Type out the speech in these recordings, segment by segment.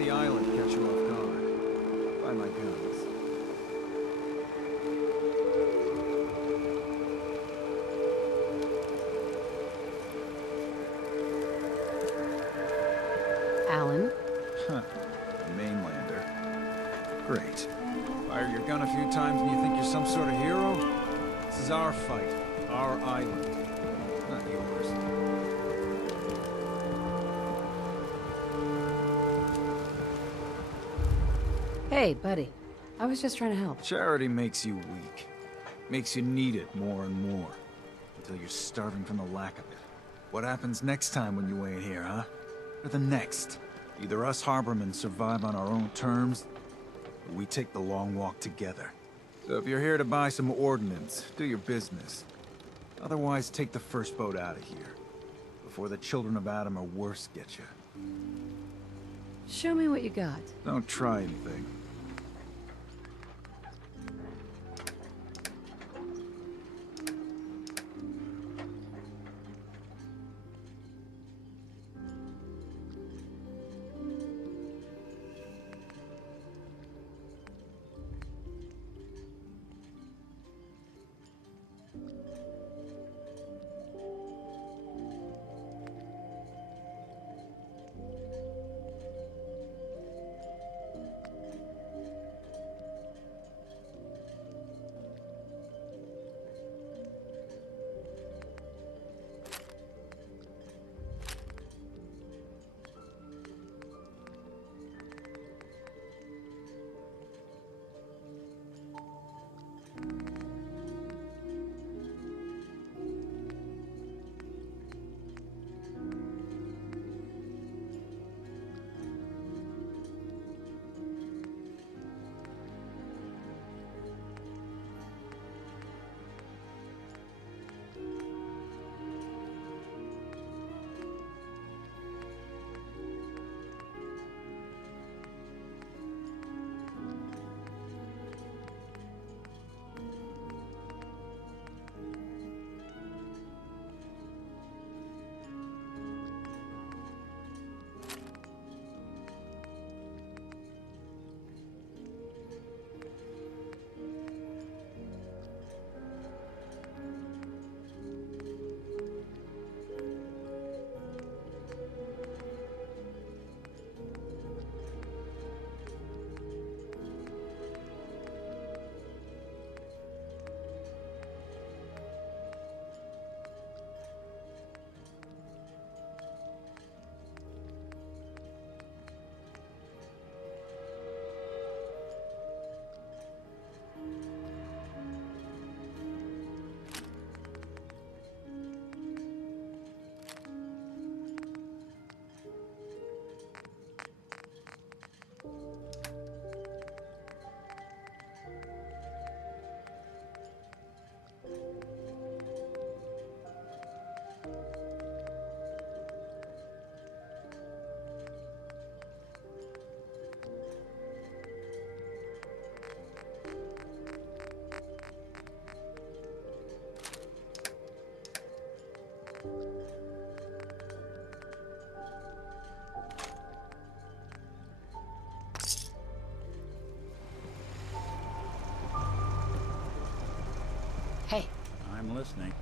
the island catch you off guard. Buy my guns. Alan? Huh. Mainlander. Great. Fire your gun a few times and you think you're some sort of hero? This is our fight. Our island. Not yours. Hey, buddy. I was just trying to help. Charity makes you weak. Makes you need it more and more. Until you're starving from the lack of it. What happens next time when you ain't here, huh? Or the next? Either us Harbormen survive on our own terms, or we take the long walk together. So if you're here to buy some ordnance, do your business. Otherwise, take the first boat out of here. Before the children of Adam or worse get you. Show me what you got. Don't try anything. Hey. I'm listening.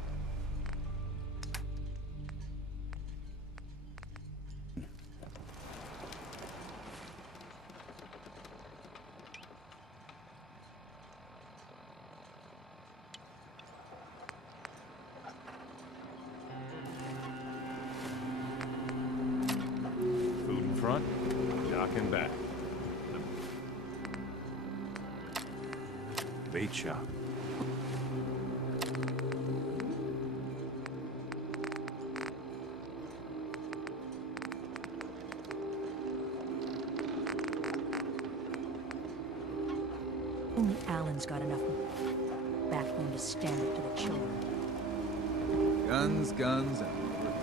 Food in front, jock in back. Bait shop. Only Alan's got enough backbone to stand up to the children. Guns, guns, and more guns.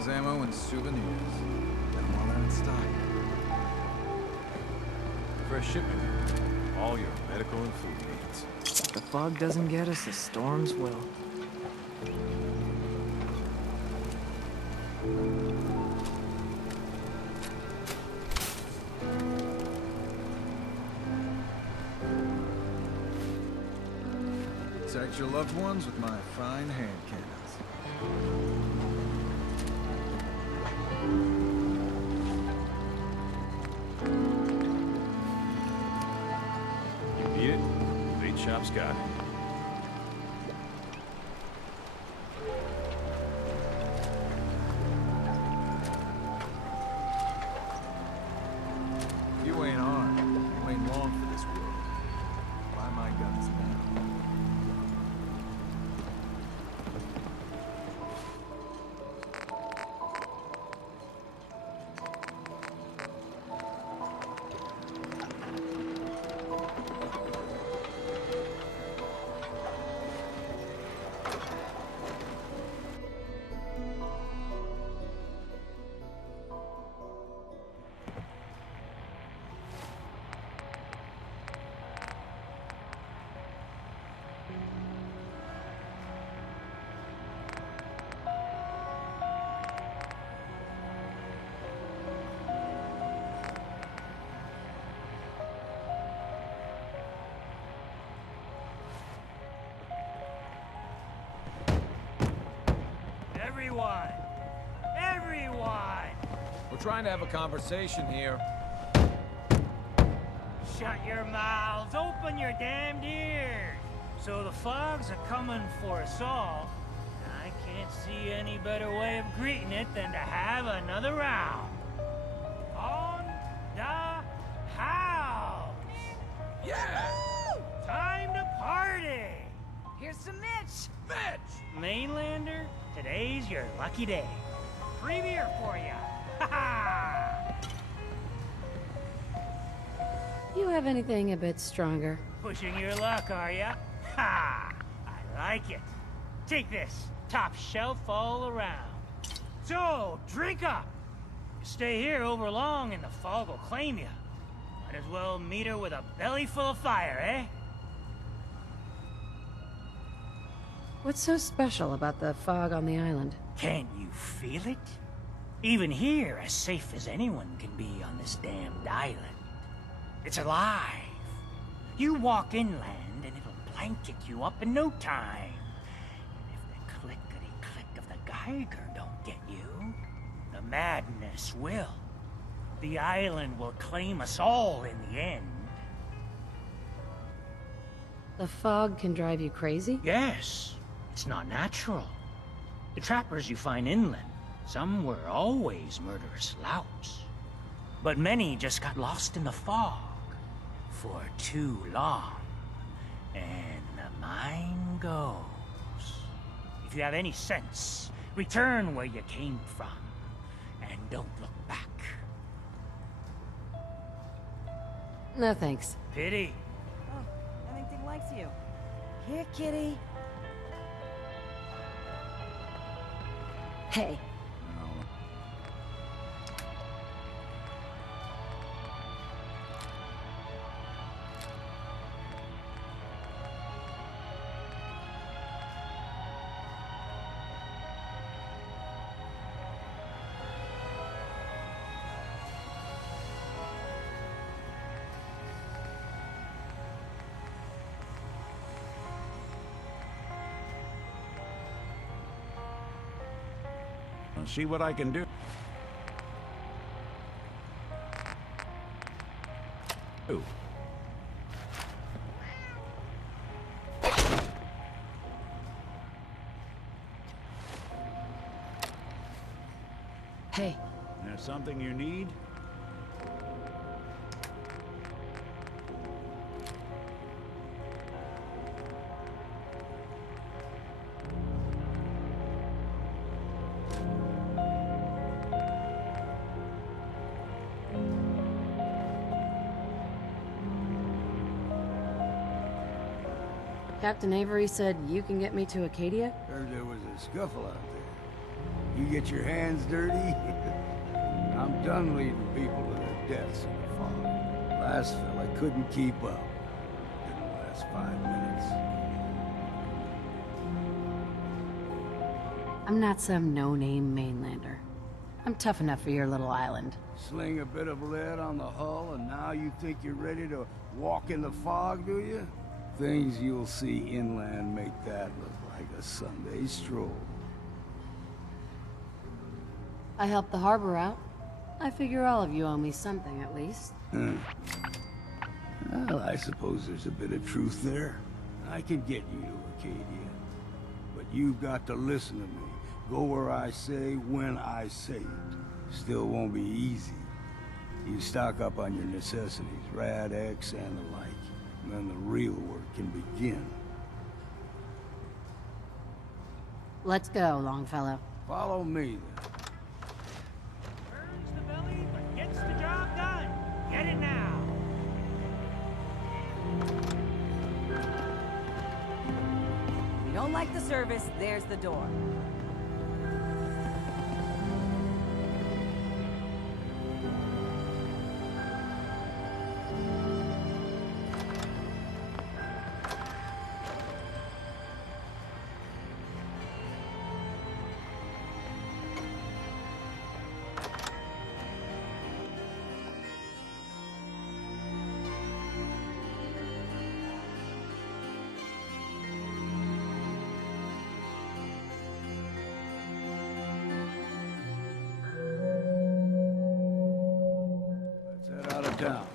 Arms, ammo, and souvenirs. Got 'em all there in stock. Fresh shipment. All your medical and food needs. If the fog doesn't get us, the storms will. Protect your loved ones with my fine hand cannons. You need it? Bait shop's got it. You ain't armed. You ain't long for this world. Buy my guns now. Everyone! Everyone! We're trying to have a conversation here. Shut your mouths! Open your damned ears! So the fogs are coming for us all. And I can't see any better way of greeting it than to have another round. On the house! Yeah! Time to party! Here's some Mitch! Mainlander, today's your lucky day. Free beer for ya! Ha ha! You have anything a bit stronger? Pushing your luck, are ya? Ha! I like it. Take this, top shelf all around. So, drink up. You stay here over long and the fog will claim you. Might as well meet her with a belly full of fire, eh? What's so special about the fog on the island? Can't you feel it? Even here, as safe as anyone can be on this damned island. It's alive. You walk inland and it'll blanket you up in no time. And if the clickety-click of the Geiger don't get you, the madness will. The island will claim us all in the end. The fog can drive you crazy? Yes, it's not natural. The trappers you find inland, some were always murderous louts. But many just got lost in the fog for too long. And the mind goes. If you have any sense, return where you came from. And don't look back. No thanks. Pity. Oh, I think Ding likes you. Here, kitty. Hey, I'll see what I can do. Ooh. hey, There's something you need? Captain Avery said you can get me to Acadia? Heard there was a scuffle out there. You get your hands dirty? I'm done leading people to their deaths in the fog. Last fella couldn't keep up. Didn't last 5 minutes. I'm not some no-name mainlander. I'm tough enough for your little island. Sling a bit of lead on the hull, and now you think you're ready to walk in the fog, do you? Things you'll see inland make that look like a Sunday stroll. I helped the harbor out. I figure all of you owe me something, at least. Well, I suppose there's a bit of truth there. I can get you to Acadia. But you've got to listen to me. Go where I say, when I say it. Still won't be easy. You stock up on your necessities, Rad-X and the like. And then the real work can begin. Let's go, Longfellow. Follow me, then. Burns the belly, but gets the job done. Get it now. You don't like the service, there's the door. Out of town.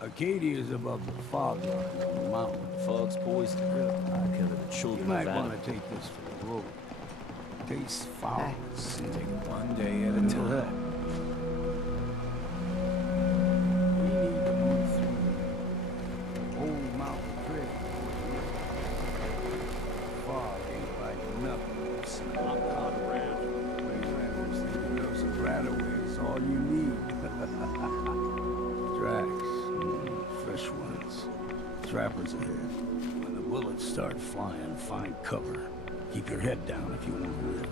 Acadia is above the fog line on the mountain. Fog's poison. I kill the You children might of want Adam. to take this for the road. Tastes foul. Take it one day at a time. We need to move through Old Mountain Trail. Fog ain't like nothing. Snot on around. Mainlanders think to know some right-of-way is all you need. Tracks. Fresh ones. Trappers ahead. When the bullets start flying, find cover. Keep your head down if you want to live.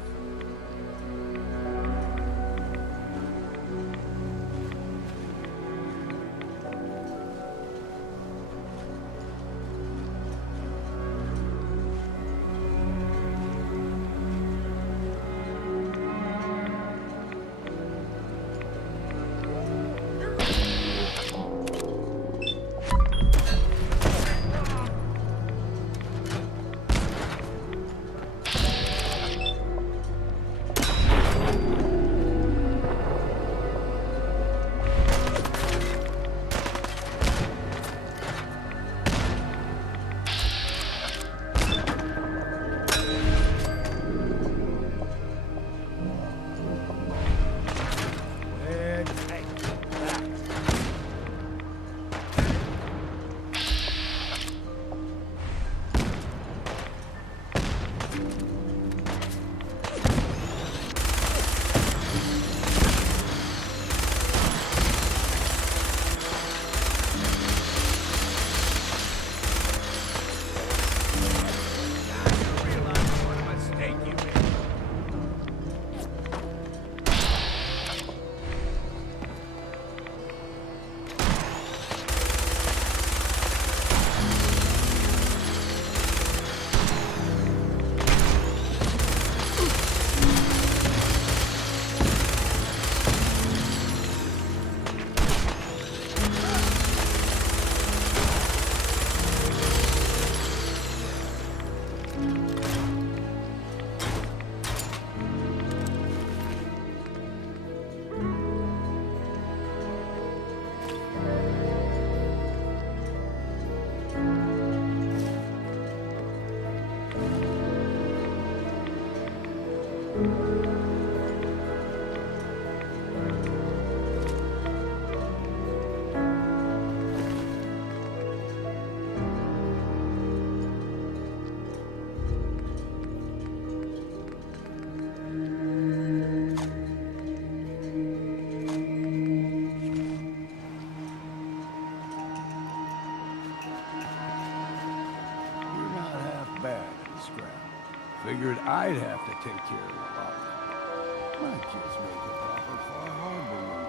Figured I'd have to take care of a lot of that. Might just make a proper Far Harbor one.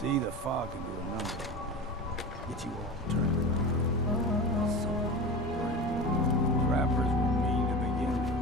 See, the fog can do a number. Get you all turned around. So trappers were mean to begin with.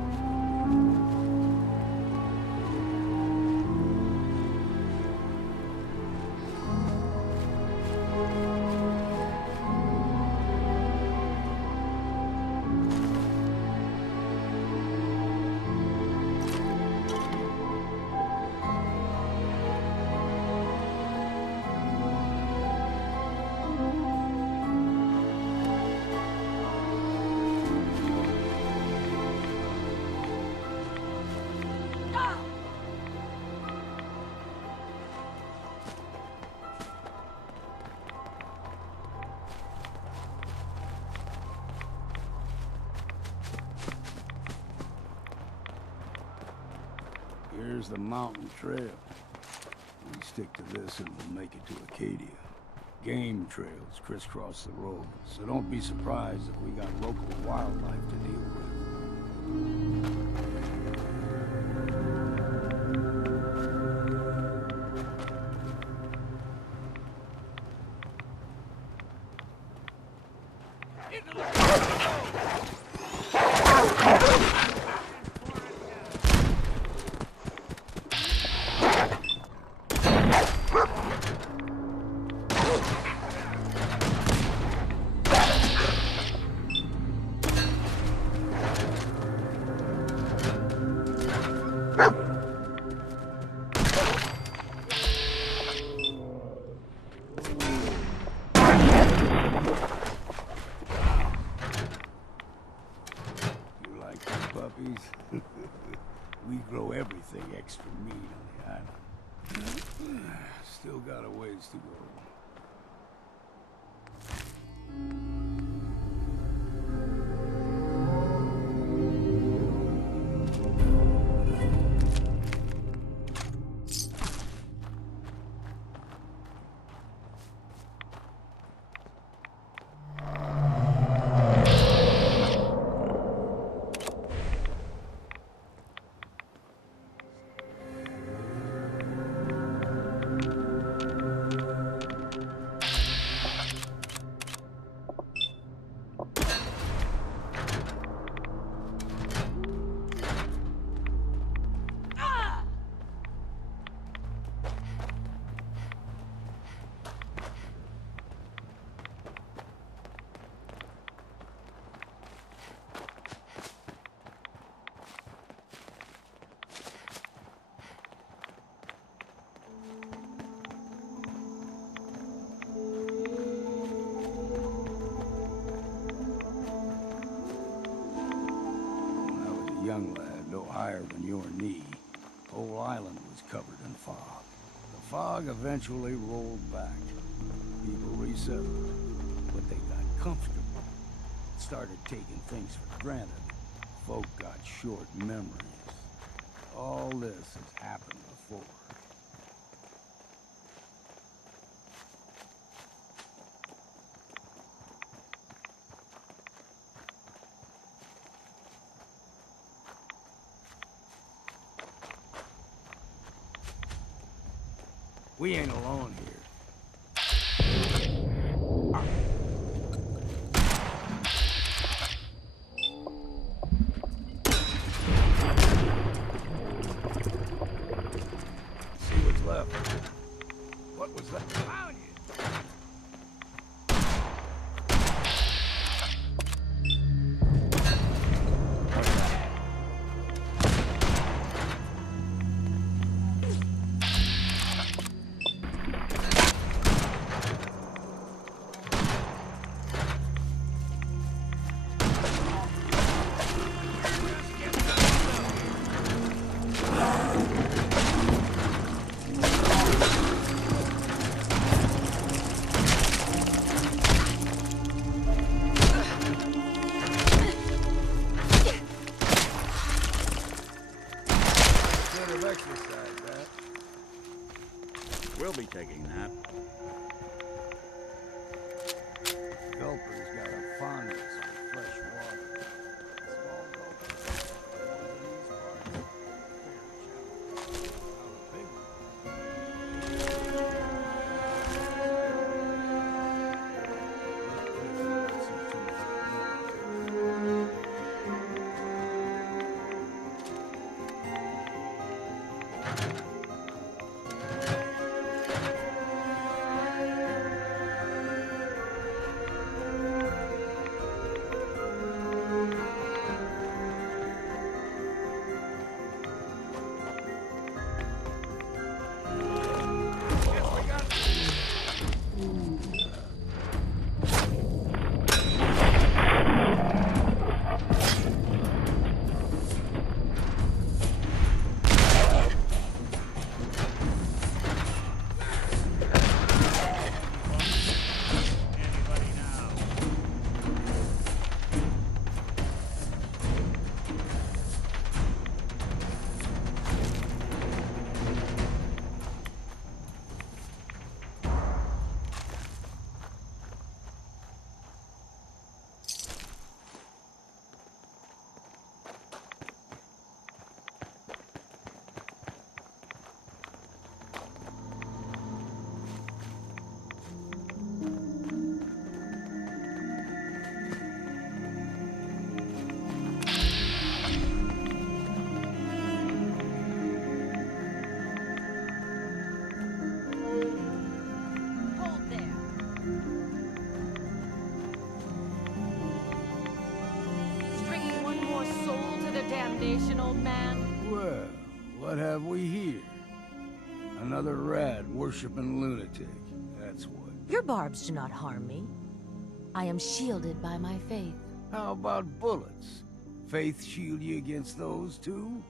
Here's the mountain trail. We stick to this and we'll make it to Acadia. Game trails crisscross the road, so don't be surprised if we got local wildlife to deal with. We grow everything extra meat on the island. Still got a ways to go. Young lad, no higher than your knee, whole island was covered in fog. The fog eventually rolled back. People resettled, but they got comfortable. Started taking things for granted. Folk got short memories. All this has happened before. We ain't alone here. See what's left. What was that? Found you. Exercise that. We'll be taking that. Gulper's got a fondness for fresh water. hallucination, old man? Well, what have we here? Another rad-worshipping lunatic. That's what. Your barbs do not harm me. I am shielded by my faith. How about bullets? Faith shield you against those, too?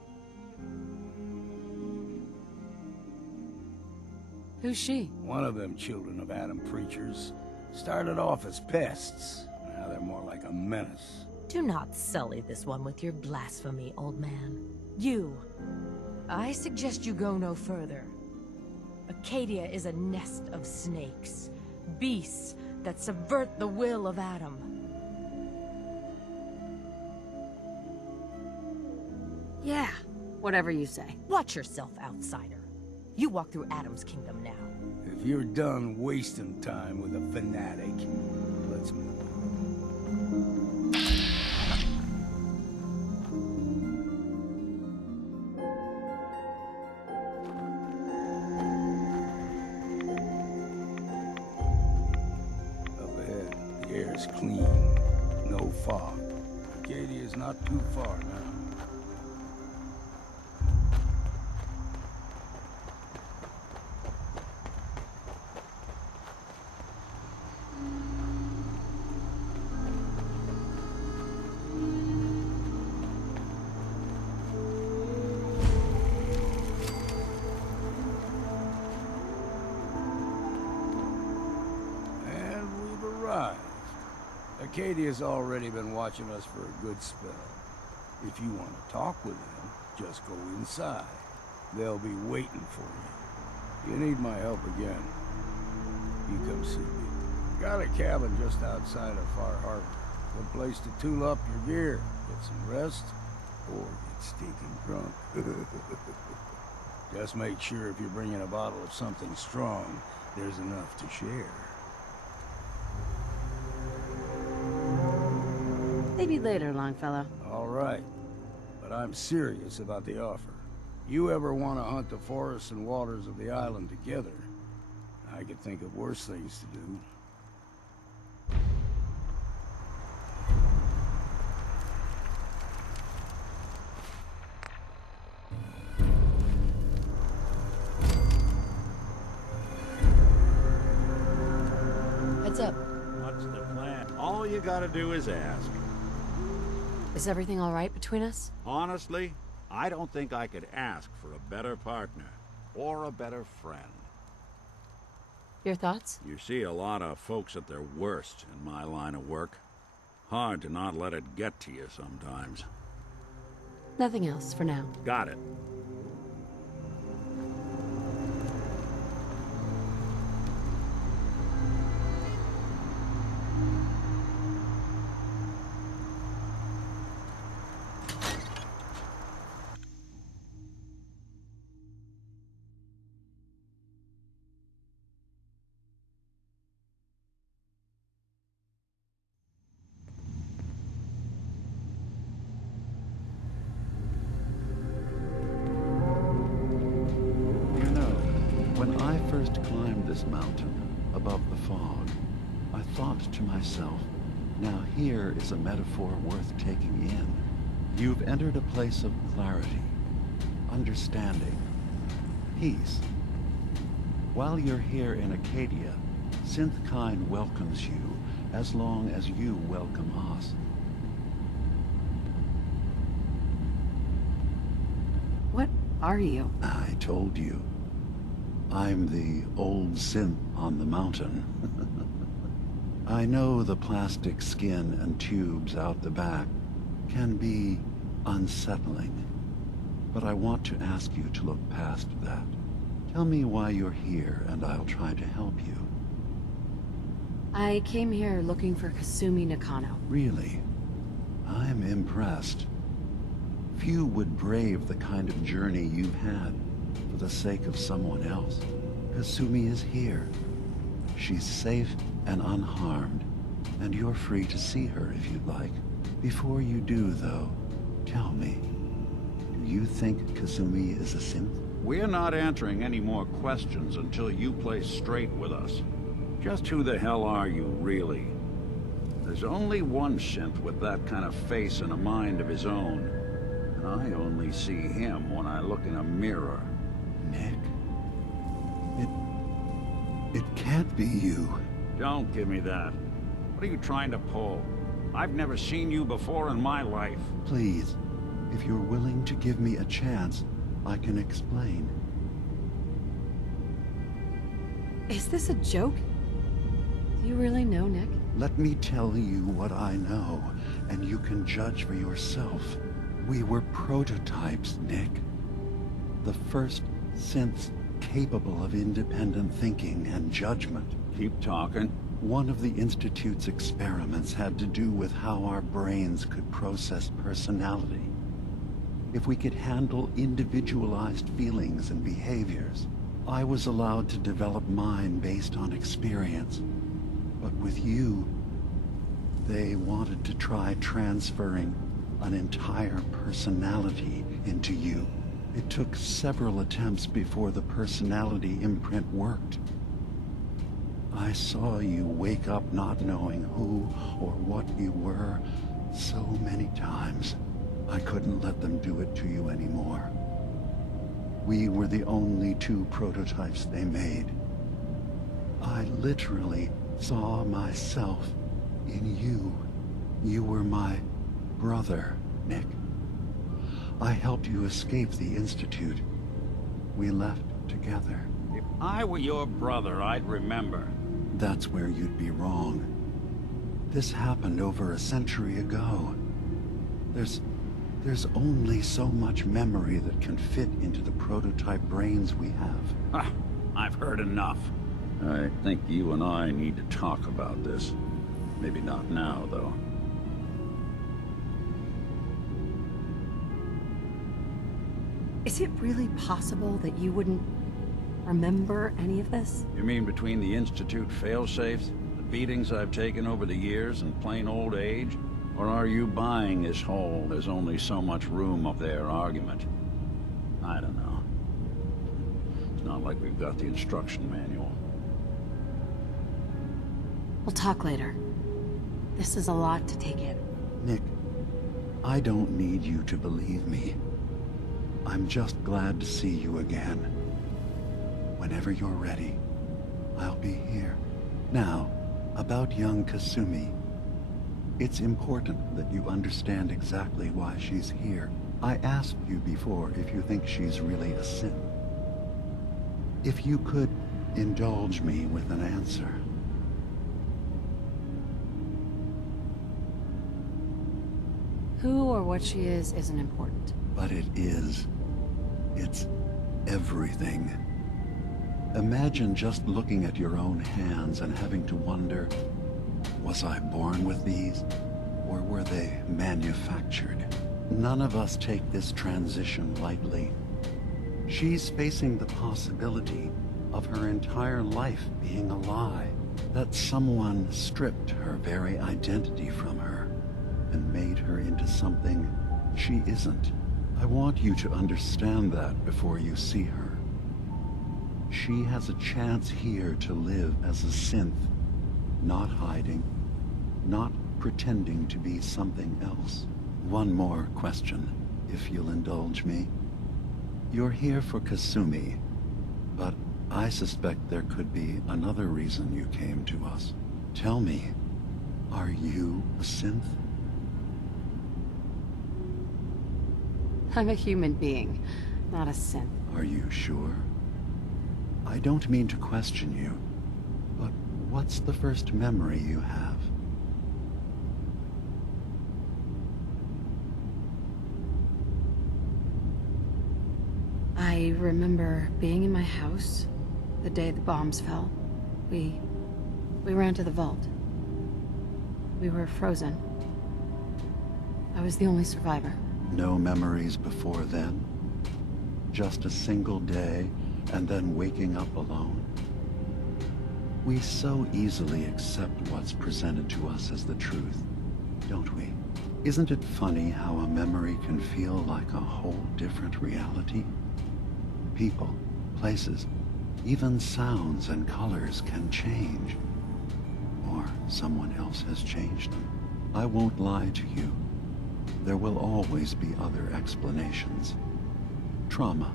Who's she? One of them children of Adam preachers. Started off as pests. Now they're more like a menace. Do not sully this one with your blasphemy, old man. You. I suggest you go no further. Acadia is a nest of snakes. Beasts that subvert the will of Adam. Yeah, whatever you say. Watch yourself, outsider. You walk through Adam's kingdom now. If you're done wasting time with a fanatic, let's move. Up ahead, the air is clean. No fog. Acadia's not too far now. Acadia's already been watching us for a good spell. If you want to talk with them, just go inside. They'll be waiting for you. You need my help again, you come see me. Got a cabin just outside of Far Harbor. Good place to tool up your gear, get some rest, or get stinking drunk. Just make sure if you're bringing a bottle of something strong, there's enough to share. Maybe later, Longfellow. All right, but I'm serious about the offer. You ever want to hunt the forests and waters of the island together, I could think of worse things to do. Heads up. What's the plan? All you gotta do is ask. Is everything all right between us? Honestly, I don't think I could ask for a better partner. Or a better friend. Your thoughts? You see a lot of folks at their worst in my line of work. Hard to not let it get to you sometimes. Nothing else for now. Got it. Climbed this mountain above the fog, I thought to myself, now here is a metaphor worth taking in. You've entered a place of clarity, understanding, peace. While you're here in Acadia, Synthkind welcomes you as long as you welcome us. What are you? I told you. I'm the old synth on the mountain. I know the plastic skin and tubes out the back can be unsettling, but I want to ask you to look past that. Tell me why you're here, and I'll try to help you. I came here looking for Kasumi Nakano. Really? I'm impressed. Few would brave the kind of journey you've had for the sake of someone else. Kasumi is here. She's safe and unharmed, and you're free to see her if you'd like. Before you do, though, tell me, do you think Kasumi is a synth? We're not answering any more questions until you play straight with us. Just who the hell are you, really? There's only one synth with that kind of face and a mind of his own. I only see him when I look in a mirror. Nick? It can't be you. Don't give me that. What are you trying to pull? I've never seen you before in my life. Please, if you're willing to give me a chance, I can explain. Is this a joke? Do you really know, Nick? Let me tell you what I know, and you can judge for yourself. We were prototypes, Nick. The first synths capable of independent thinking and judgment. Keep talking. One of the Institute's experiments had to do with how our brains could process personality. If we could handle individualized feelings and behaviors. I was allowed to develop mine based on experience. But with you, they wanted to try transferring an entire personality into you. It took several attempts before the personality imprint worked. I saw you wake up not knowing who or what you were so many times. I couldn't let them do it to you anymore. We were the only two prototypes they made. I literally saw myself in you. You were my brother, Nick. I helped you escape the Institute. We left together. If I were your brother, I'd remember. That's where you'd be wrong. This happened over a century ago. There's only so much memory that can fit into the prototype brains we have. Ha! I've heard enough. I think you and I need to talk about this. Maybe not now, though. Is it really possible that you wouldn't remember any of this? You mean between the Institute failsafes, the beatings I've taken over the years, and plain old age? Or are you buying this whole "there's only so much room up there" argument? I don't know. It's not like we've got the instruction manual. We'll talk later. This is a lot to take in. Nick, I don't need you to believe me. I'm just glad to see you again. Whenever you're ready, I'll be here. Now, about young Kasumi. It's important that you understand exactly why she's here. I asked you before if you think she's really a synth. If you could indulge me with an answer. Who or what she is isn't important. But it is. It's everything. Imagine just looking at your own hands and having to wonder, was I born with these, or were they manufactured? None of us take this transition lightly. She's facing the possibility of her entire life being a lie, that someone stripped her very identity from her and made her into something she isn't. I want you to understand that before you see her. She has a chance here to live as a synth, not hiding, not pretending to be something else. One more question, if you'll indulge me. You're here for Kasumi, but I suspect there could be another reason you came to us. Tell me, are you a synth? I'm a human being, not a synth. Are you sure? I don't mean to question you, but what's the first memory you have? I remember being in my house the day the bombs fell. We ran to the vault. We were frozen. I was the only survivor. No memories before then? Just a single day, and then waking up alone? We so easily accept what's presented to us as the truth, don't we? Isn't it funny how a memory can feel like a whole different reality? People, places, even sounds and colors can change. Or someone else has changed them. I won't lie to you. there will always be other explanations. Trauma,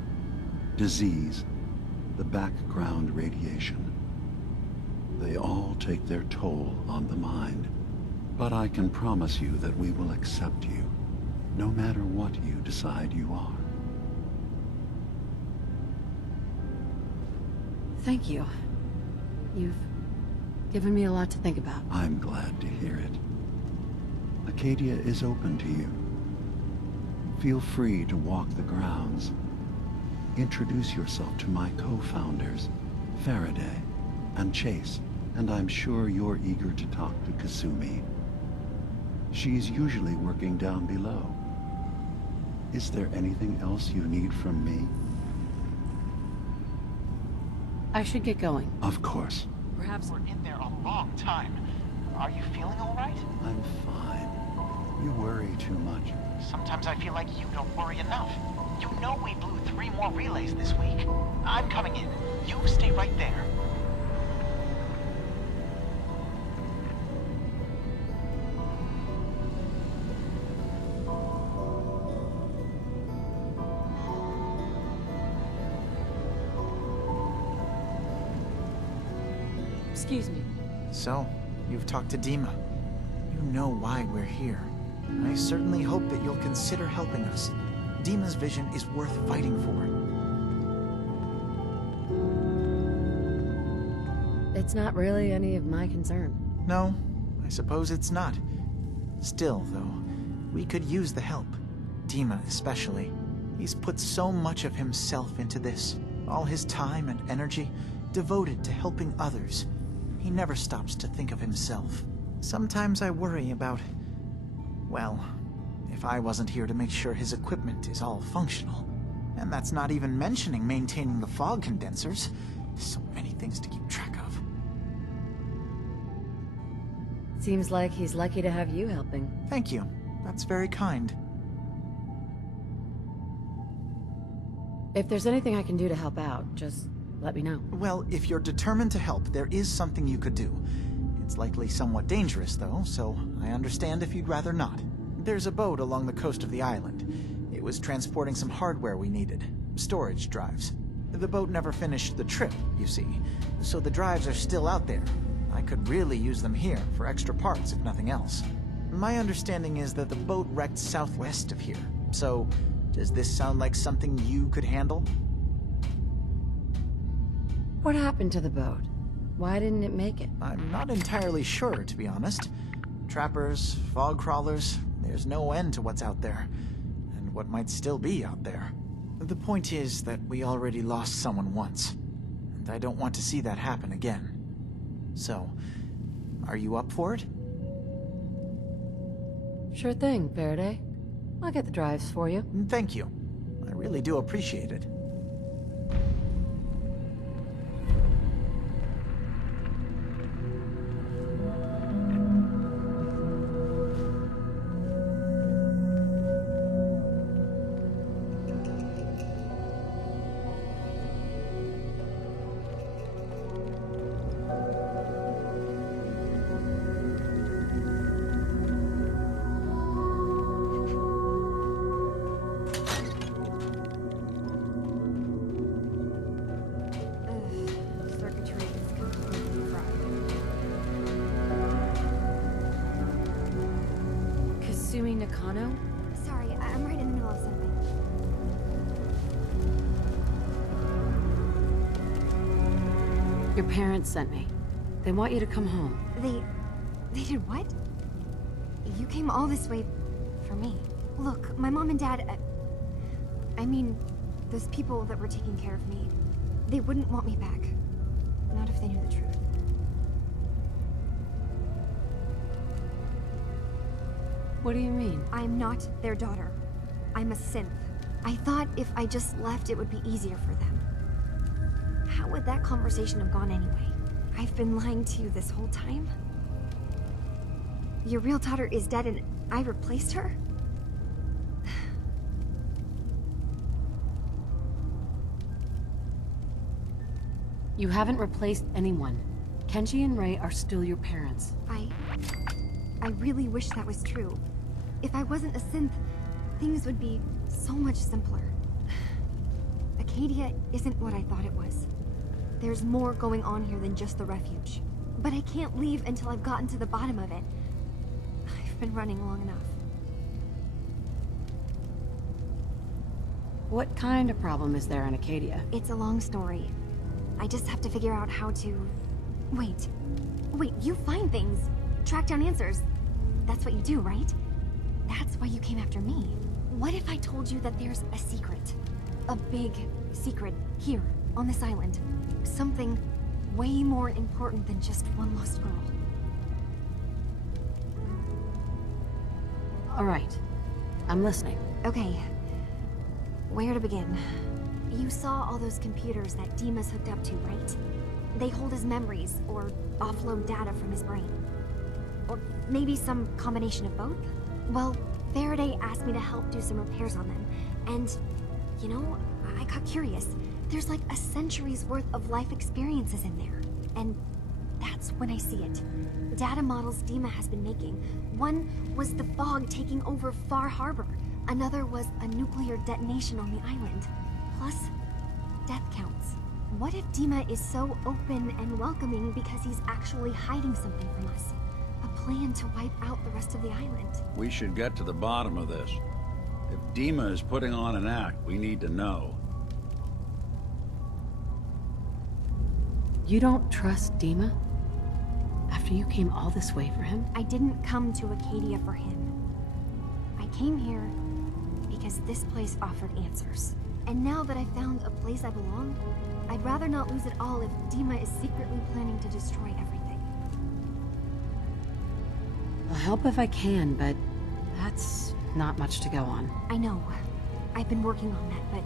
disease, the background radiation. They all take their toll on the mind. But I can promise you that we will accept you, no matter what you decide you are. Thank you. You've given me a lot to think about. I'm glad to hear it. Acadia is open to you. Feel free to walk the grounds. Introduce yourself to my co-founders, Faraday and Chase, and I'm sure you're eager to talk to Kasumi. She's usually working down below. Is there anything else you need from me? I should get going. Of course. Perhaps We're in there a long time. Are you feeling all right? I'm fine. You worry too much. Sometimes I feel like you don't worry enough. You know we blew 3 more relays this week. I'm coming in. You stay right there. Excuse me. So, you've talked to Dima. You know why we're here. I certainly hope that you'll consider helping us. Dima's vision is worth fighting for. It's not really any of my concern. No, I suppose it's not. Still, though, we could use the help. Dima especially. He's put so much of himself into this. All his time and energy devoted to helping others. He never stops to think of himself. Sometimes I worry about... well, if I wasn't here to make sure his equipment is all functional. And that's not even mentioning maintaining the fog condensers. So many things to keep track of. Seems like he's lucky to have you helping. Thank you. That's very kind. If there's anything I can do to help out, just let me know. Well, if you're determined to help, there is something you could do. It's likely somewhat dangerous, though, so I understand if you'd rather not. There's a boat along the coast of the island. It was transporting some hardware we needed. Storage drives. The boat never finished the trip, you see, so the drives are still out there. I could really use them here for extra parts, if nothing else. My understanding is that the boat wrecked southwest of here, so does this sound like something you could handle? What happened to the boat? Why didn't it make it? I'm not entirely sure, to be honest. Trappers, fog crawlers, there's no end to what's out there, and what might still be out there. The point is that we already lost someone once, and I don't want to see that happen again. So, are you up for it? Sure thing, Faraday. I'll get the drives for you. Thank you. I really do appreciate it. Kasumi Nakano? Sorry, I'm right in the middle of something. Your parents sent me. They want you to come home. They did what? You came all this way for me. Look, my mom and dad, I mean, those people that were taking care of me, they wouldn't want me back. Not if they knew the truth. What do you mean? I'm not their daughter. I'm a synth. I thought if I just left, it would be easier for them. How would that conversation have gone anyway? I've been lying to you this whole time? Your real daughter is dead and I replaced her? You haven't replaced anyone. Kenji and Ray are still your parents. I really wish that was true. If I wasn't a synth, things would be so much simpler. Acadia isn't what I thought it was. There's more going on here than just the refuge. But I can't leave until I've gotten to the bottom of it. I've been running long enough. What kind of problem is there in Acadia? It's a long story. I just have to figure out how to... Wait, you find things, track down answers. That's what you do, right? That's why you came after me. What if I told you that there's a secret? A big secret here, on this island. Something way more important than just one lost girl. All right. I'm listening. Okay. Where to begin? You saw all those computers that Dima's hooked up to, right? They hold his memories, or offload data from his brain. Or maybe some combination of both? Well, Faraday asked me to help do some repairs on them. And, you know, I got curious. There's like a century's worth of life experiences in there. And that's when I see it. Data models Dima has been making. One was the fog taking over Far Harbor. Another was a nuclear detonation on the island. Plus, death counts. What if Dima is so open and welcoming because he's actually hiding something from us? A plan to wipe out the rest of the island. We should get to the bottom of this. If Dima is putting on an act, we need to know. You don't trust Dima? After you came all this way for him? I didn't come to Acadia for him. I came here because this place offered answers. And now that I found a place I belong, I'd rather not lose it all if Dima is secretly planning to destroy everything. I'll help if I can, but that's not much to go on. I know. I've been working on that, but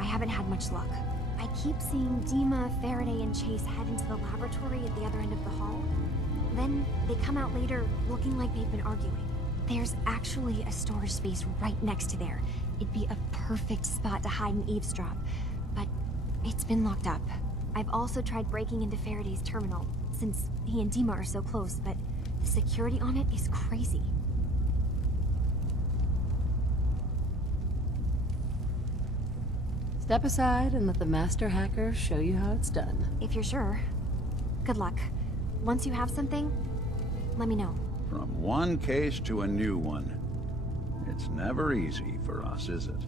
I haven't had much luck. I keep seeing Dima, Faraday, and Chase head into the laboratory at the other end of the hall. Then they come out later looking like they've been arguing. There's actually a storage space right next to there. It'd be a perfect spot to hide and eavesdrop, but it's been locked up. I've also tried breaking into Faraday's terminal, since he and Dima are so close, but the security on it is crazy. Step aside and let the master hacker show you how it's done. If you're sure. Good luck. Once you have something, let me know. From one case to a new one. It's never easy for us, is it?